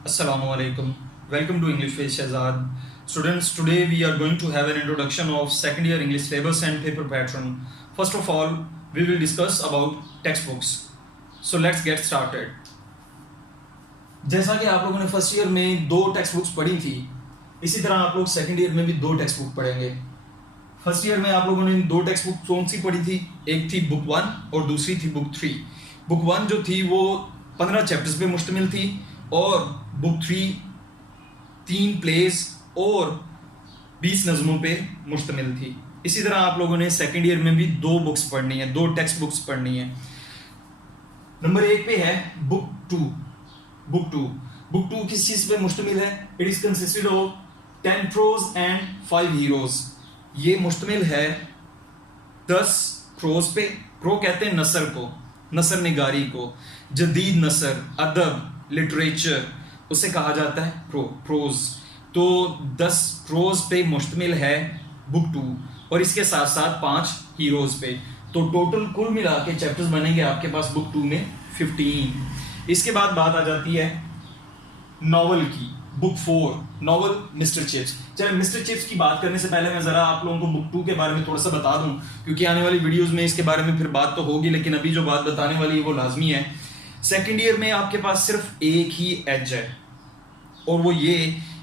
Assalamualaikum. Welcome to English with Shahzad. Students, today we are going to have an introduction of second year English syllabus and paper pattern. First of all, we will discuss about textbooks. So let's get started. जैसा कि आप लोगों ने first year में 2 text books पढ़ी थी, इसी तरह आप लोग सेकंड ईयर में भी 2 टेक्स्ट बुक पढ़ेंगे। फर्स्ट ईयर में आप लोगों ने 2 टेक्स्ट बुक कौन सी पढ़ी थी? एक थी बुक 1 और दूसरी थी बुक 3। बुक 1 जो थी वो 15 चैप्टर्स पे मुश्तमिल थी और बुक 3 3 प्लेस और 20 नज़मों पे मुश्तमिल थी। इसी तरह आप लोगों ने सेकंड ईयर में भी 2 बुक्स पढ़नी है, 2 टेक्स्ट बुक्स पढ़नी है। नंबर 1 पे है बुक 2। बुक 2 किस चीज पे मुश्तमिल है? It is consisted of 10 prose and 5 heroes. ये मुश्तमिल है 10 प्रोज पे। प्रो कहते हैं नसर को, नसर निगारी को, जदीद नसर, अदब, लिटरेचर, उसे कहा जाता है प्रोज। तो 10 प्रोज पे मुश्तमिल है बुक 2 और इसके साथ साथ 5 हीरोज पे। तो टोटल कुल मिला के चैप्टर्स बनेंगे आपके पास बुक 2 में 15। इसके बाद बात आ जाती है नॉवल की, बुक 4 नॉवल मिस्टर चिप्स। चलिए मिस्टर चिप्स की बात करने से पहले मैं जरा आप लोगों को बुक 2 के बारे में थोड़ा सा बता दूं, क्योंकि आने वाली वीडियोस में इसके बारे में फिर बात तो होगी, लेकिन अभी जो बात बताने वाली है वो लाजमी है। सेकंड ईयर में आपके पास सिर्फ एक ही एज है और वो ये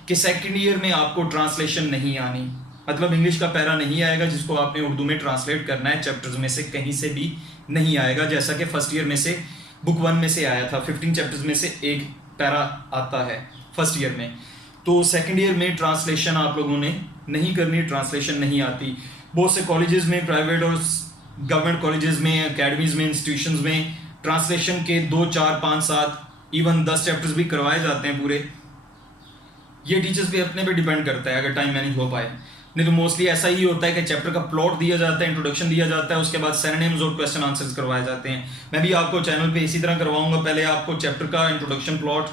कि सेकंड ईयर में आपको ट्रांसलेशन नहीं आनी, मतलब इंग्लिश का पैरा नहीं आएगा जिसको आपने उर्दू में ट्रांसलेट करना है। चैप्टर्स में से कहीं से भी नहीं आएगा, जैसा कि फर्स्ट ईयर में से बुक 1 में से आया था। 15 चैप्टर्स में से एक पैरा आता है फर्स्ट ईयर में। तो सेकंड ईयर में ट्रांसलेशन आप लोगों ने नहीं करनी, ट्रांसलेशन नहीं आती। बहुत से कॉलेजेस में, प्राइवेट और गवर्नमेंट कॉलेजेस में, एकेडमीज में, इंस्टीट्यूशंस में ट्रांसलेशन के 2, 4, 5, 7 इवन 10 चैप्टर्स भी करवाए जाते हैं पूरे। ये टीचर्स भी अपने पे डिपेंड करता है अगर टाइम मैनेज हो पाए, नहीं तो मोस्टली ऐसा ही होता है कि चैप्टर का प्लॉट दिया जाता है, इंट्रोडक्शन दिया जाता है, उसके बाद सिनोनिम्स और क्वेश्चन आंसर्स करवाए जाते हैं। मैं भी आपको चैनल पे इसी तरह करवाऊंगा। पहले आपको चैप्टर का introduction, plot,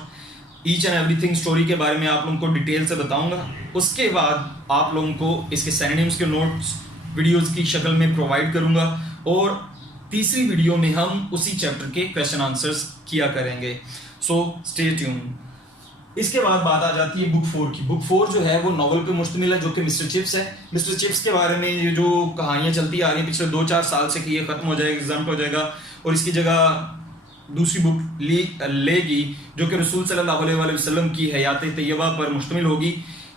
each and everything, story के बारे में आप लोगों को डिटेल से बताऊंगा। उसके बाद आप लोगों को इसके सिनोनिम्स के नोट्स वीडियोज की शक्ल में प्रोवाइड करूंगा और तीसरी वीडियो में हम उसी चैप्टर के क्वेश्चन आंसर्स किया करेंगे। So stay tune. इसके बाद बात आ जाती है बुक 4 की। बुक 4 जो है वो नॉवल पे मुश्तमिल है, जो कि मिस्टर चिप्स है। मिस्टर चिप्स के बारे में ये जो कहानियां चलती आ रही हैं पिछले 2-4 साल से कि ये खत्म हो जाएगा, एग्जाम हो जाएगा और इसकी जगह दूसरी बुक लेगी जो कि रसूल सल्लल्लाहु अलैहि वसल्लम की हयात तैयबा पर मुश्तमिल होगी।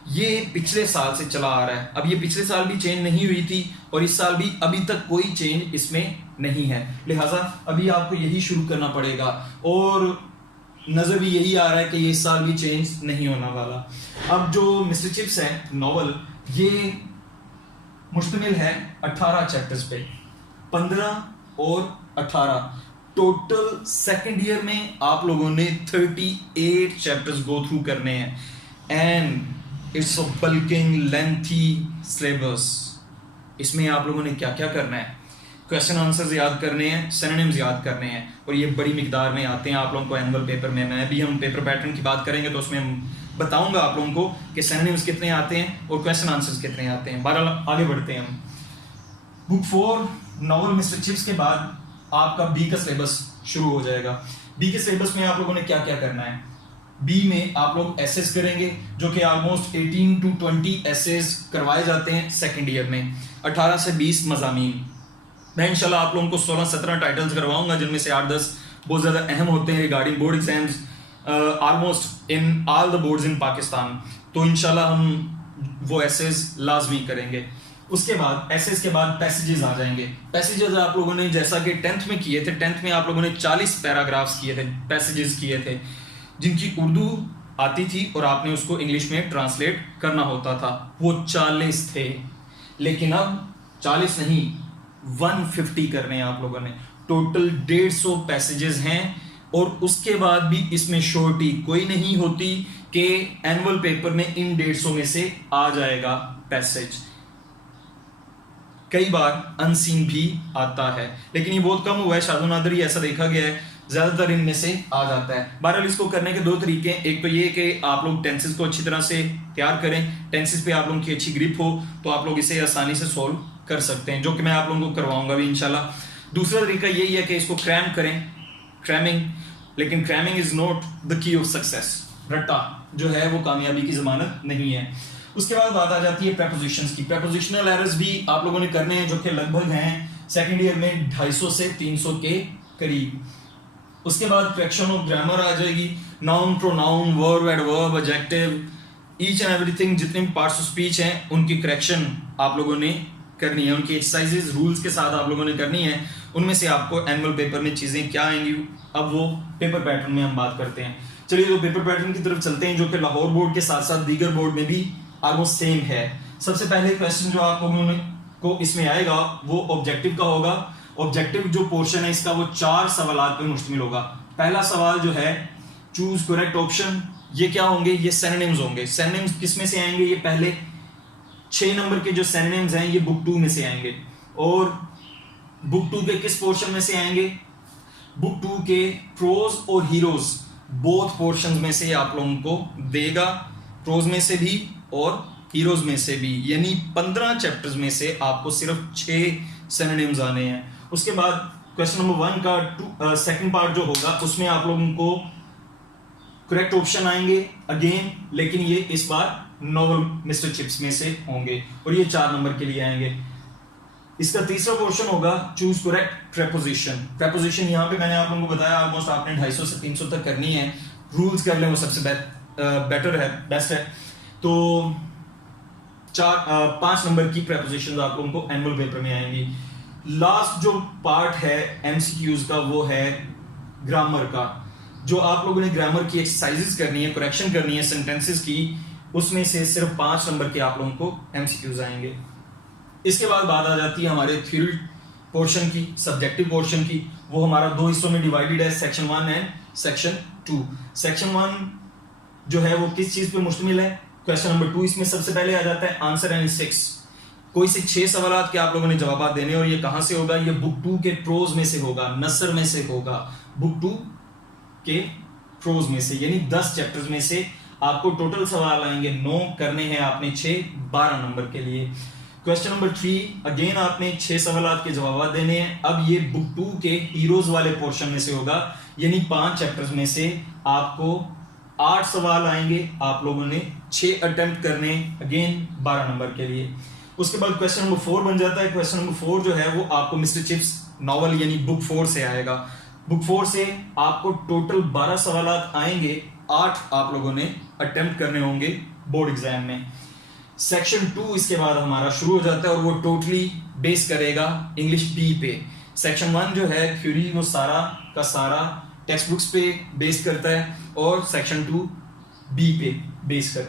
ये पिछले साल से चला आ रहा है। अब ये पिछले साल भी चेंज नहीं हुई थी और इस साल भी अभी तक कोई चेंज इसमें नहीं है, लिहाजा अभी आपको यही शुरू करना पड़ेगा और नजर भी यही आ रहा है कि ये इस साल भी चेंज नहीं होने वाला। अब जो मिस्टर चिप्स है नॉवल, ये मुश्तमिल है 18 चैप्टर्स पे, 15 और 18। टोटल सेकंड ईयर में आप लोगों ने 38 चैप्टर्स गो थ्रू करने हैं and it's a bulking lengthy syllabus. इसमें आप लोगों ने क्या क्या करना है? क्वेश्चन आंसर्स याद करने हैं, सिनोनिम्स याद करने हैं और ये बड़ी मिकदार में आते हैं आप लोगों को एनुअल पेपर में। मैं भी, हम पेपर पैटर्न की बात करेंगे तो उसमें हम बताऊंगा आप लोगों को कि सिनोनिम्स कितने आते हैं और क्वेश्चन आंसर्स कितने आते हैं। बहरहाल आगे बढ़ते हैं हम। बुक 4 नॉवल मिस्टर चिप्स के बाद आपका बी का सिलेबस शुरू हो जाएगा। बी के सिलेबस में आप लोगों ने क्या क्या करना है? बी में आप लोग एसेस करेंगे, जो कि ऑलमोस्ट 18 to 20 एसेस करवाए जाते हैं सेकेंड ईयर में। 18 से 20 मज़ामीन। मैं इंशाल्लाह आप लोगों को 16-17 टाइटल्स करवाऊंगा, जिनमें से 8-10 बहुत ज़्यादा अहम होते हैं regarding board exams almost in all the boards in Pakistan. तो इंशाल्लाह हम वो एसेस लाजमी करेंगे। उसके बाद एसेस के बाद पैसेजेस आ जाएंगे। पैसेजेस आप लोगों ने जैसा कि 10th में किए थे, 10th में आप लोगों ने 40 पैराग्राफ्स किए थे, पैसेजेस किए थे, जिनकी उर्दू आती थी और आपने उसको इंग्लिश में ट्रांसलेट करना होता था। वो 40 थे, लेकिन अब 40 नहीं 150 करने हैं आप लोगों ने। टोटल 150 पैसेजेस हैं और उसके बाद भी इसमें श्योरिटी कोई नहीं होती कि एनुअल पेपर में इन 150 में से आ जाएगा पैसेज। कई बार अनसीन भी आता है, लेकिन ये बहुत कम हुआ है, शादो नादर ही ऐसा देखा गया है, ज्यादातर इनमें से आ जाता है। बहरहाल इसको करने के 2 तरीके हैं। एक तो ये कि आप लोग टेंसेस को अच्छी तरह से तैयार करें, टेंसेस पे आप लोगों की अच्छी ग्रिप हो तो आप लोग इसे आसानी से सॉल्व कर सकते हैं, जो कि मैं आप लोगों को करवाऊंगा भी इंशाल्लाह। दूसरा तरीका यही है कि इसको क्रैम करें, क्रैमिंग, लेकिन cramming is not the key of success. रट्टा जो है वो कामयाबी की जमानत नहीं है। उसके बाद बात आ जाती है प्रेपोजिशंस की। प्रेपोजिशनल एरर्स भी आप लोगों ने करने हैं जो कि लगभग हैं सेकेंड ईयर में 250 से 300 के करीब। उसके बाद करेक्शन ऑफ ग्रामर आ जाएगी, noun, pronoun, verb, adverb, adjective, each and everything, जितने भी पार्ट्स ऑफ स्पीच हैं उनकी करेक्शन आप लोगों ने करनी है, उनकी एक्सरसाइजेज रूल्स के साथ आप लोगों ने करनी है। उनमें से आपको एनुअल पेपर में चीजें क्या आएंगी, अब वो पेपर पैटर्न में हम बात करते हैं। चलिए तो पेपर पैटर्न की तरफ चलते हैं, जो कि लाहौर बोर्ड के साथ साथ दीगर बोर्ड में भी ऑलमोस्ट सेम है। सबसे पहले क्वेश्चन जो आप लोगों को इसमें आएगा वो ऑब्जेक्टिव का होगा। ऑब्जेक्टिव जो पोर्शन है इसका वो 4 सवाल पे मुश्तमिल होगा। पहला सवाल जो है चूज करेक्ट ऑप्शन, ये क्या होंगे, ये सिनोनिम्स होंगे। सिनोनिम्स किस में से आएंगे, ये पहले 6 नंबर के जो सिनोनिम्स हैं ये बुक 2 में से आएंगे। और बुक 2 के किस पोर्शन में से आएंगे, बुक 2 के प्रोज और हीरोज बोथ पोर्शन में से आप लोगों को देगा, प्रोज में से भी और हीरोज में से भी, यानी 15 चैप्टर्स में से आपको सिर्फ 6 सिनोनिम्स आने हैं। उसके बाद क्वेश्चन नंबर 1 का सेकंड पार्ट जो होगा उसमें आप लोगों को करेक्ट ऑप्शन आएंगे अगेन, लेकिन ये इस बार नोवेल मिस्टर चिप्स में से होंगे और ये 4 नंबर के लिए आएंगे। इसका तीसरा पोर्शन होगा चूज करेक्ट प्रेपोजिशन। प्रेपोजिशन यहाँ पे मैंने आप लोगों को बताया ऑलमोस्ट आपने 250 से 300 तक करनी है, रूल्स कर लें वो सबसे बेटर है, बेस्ट है। तो 5 नंबर की प्रेपोजिशन आप लोगों को एनुअल पेपर में आएंगी। लास्ट जो पार्ट है एमसीक्यूज का वो है ग्रामर का, जो आप लोगों ने ग्रामर की एक्सरसाइजेस करनी है, करेक्शन करनी है सेंटेंसेस की, उसमें से सिर्फ 5 नंबर के आप लोगों को एमसीक्यूज आएंगे। इसके बाद बात आ जाती है हमारे थ्योरी पोर्शन की, सब्जेक्टिव पोर्शन की। वो हमारा 2 हिस्सों में डिवाइडेड है, सेक्शन 1 एंड सेक्शन 2। सेक्शन 1 जो है वो किस चीज पे मुश्तमिल है, क्वेश्चन नंबर 2 इसमें सबसे पहले आ जाता है आंसर एंड 6। कोई से 6 सवाल के आप लोगों ने जवाब देने, और ये कहां से होगा, ये बुक 2 के प्रोज में से होगा, नसर में से होगा, बुक 2 के प्रोज में से, यानी 10 चैप्टर्स में से आपको टोटल सवाल आएंगे 9 करने हैं आपने 6, 12 नंबर के लिए। क्वेश्चन नंबर 3 अगेन आपने 6 सवाल के जवाब देने हैं। अब ये बुक 2 के हीरोज वाले पोर्शन में से होगा, यानी 5 चैप्टर्स में से आपको 8 सवाल आएंगे, आप लोगों ने 6 अटेम्प्ट करने, अगेन 12 नंबर के लिए। उसके बाद क्वेश्चन नंबर 4 बन जाता है। क्वेश्चन नंबर 4 जो है वो आपको मिस्टर चिप्स नॉवल यानी बुक 4 से आएगा। बुक 4 से आपको टोटल 12 सवाल आएंगे, 8 आप लोगों ने अटेम्प्ट करने होंगे बोर्ड एग्जाम में। सेक्शन 2 इसके बाद हमारा शुरू हो जाता है और वो टोटली बेस करेगा इंग्लिश बी पे। सेक्शन 1 जो है थ्योरी वो सारा का सारा टेक्स्ट बुक्स पे बेस करता है और सेक्शन 2 बी पे बेस कर।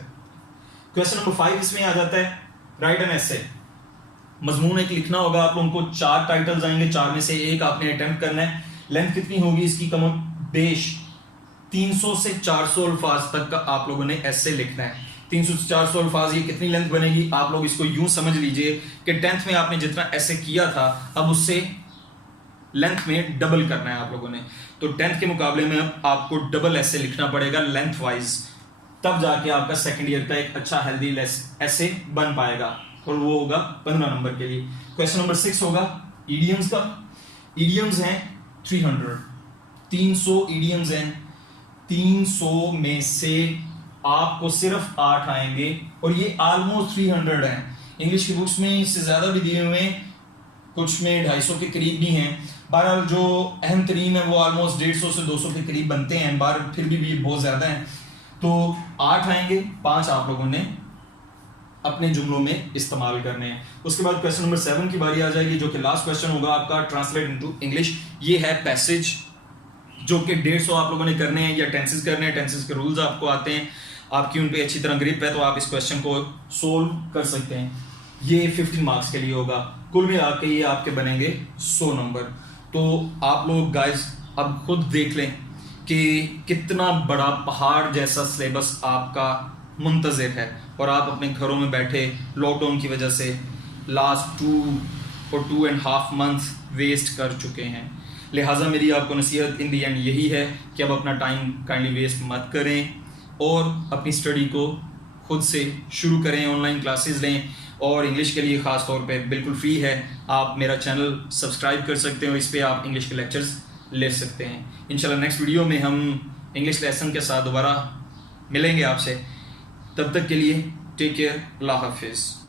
क्वेश्चन नंबर 5 इसमें आ जाता है राइट एन एसे। मजमून एक लिखना होगा, आप लोगों को 4 टाइटल्स आएंगे, 4 में से एक आपने अटेम्प्ट करना है। लेंथ कितनी होगी इसकी, कम बेश 300 से 400 अल्फाज तक का आप लोगों ने एसे लिखना है। 300 से 400 अल्फाज, ये कितनी लेंथ बनेगी, आप लोग इसको यूं समझ लीजिए कि 10th में आपने जितना एसे किया था अब उससे लेंथ में डबल करना है आप लोगों ने। तो 10th के मुकाबले में अब आपको डबल एसे लिखना पड़ेगा लेंथ वाइज, तब जाके आपका सेकंड ईयर का एक अच्छा हेल्दी एसे बन पाएगा और वो होगा 15 नंबर के लिए। क्वेश्चन नंबर 6 होगा इडियम्स का। इडियम्स हैं 300 इडियम्स हैं। 300 में से आपको सिर्फ 8 आएंगे और ये ऑलमोस्ट 300 हैं। इंग्लिश की बुक्स में इससे ज्यादा भी दिए हुए हैं, कुछ में 250 के करीब भी हैं। बहरहाल जो अहम तरीन है वो ऑलमोस्ट 150 से 200 के करीब बनते हैं, बार फिर भी बहुत ज्यादा हैं। तो 8 आएंगे, 5 आप लोगों ने अपने जुमलों में इस्तेमाल करने हैं। उसके बाद क्वेश्चन नंबर 7 की बारी आ जाएगी, जो कि लास्ट क्वेश्चन होगा आपका ट्रांसलेट इनटू इंग्लिश। ये है पैसेज, जो कि 150 आप लोगों ने करने हैं या टेंसेस करने हैं। टेंसेस के रूल्स आपको आते हैं, आपकी उन पे अच्छी तरह ग्रिप है, तो आप इस क्वेश्चन को सोल्व कर सकते हैं। ये 15 मार्क्स के लिए होगा, कुल मिला के ये आपके बनेंगे 100 नंबर। तो आप लोग गाइस अब खुद देख लें कि कितना बड़ा पहाड़ जैसा सिलेबस आपका मुंतज़िर है और आप अपने घरों में बैठे लॉकडाउन की वजह से लास्ट 2.5 मंथ वेस्ट कर चुके हैं। लिहाजा मेरी आपको नसीहत इन दी एंड यही है कि अब अपना टाइम काइंडली वेस्ट मत करें और अपनी स्टडी को खुद से शुरू करें। ऑनलाइन क्लासेस लें और इंग्लिश के लिए ख़ास तौर पे बिल्कुल फ्री है। आप मेरा चैनल सब्सक्राइब कर सकते हैं और इस पर आप इंग्लिश के लेक्चर्स ले सकते हैं। इंशाल्लाह नेक्स्ट वीडियो में हम इंग्लिश लेसन के साथ दोबारा मिलेंगे आपसे, तब तक के लिए टेक केयर, अल्लाह हाफिज़।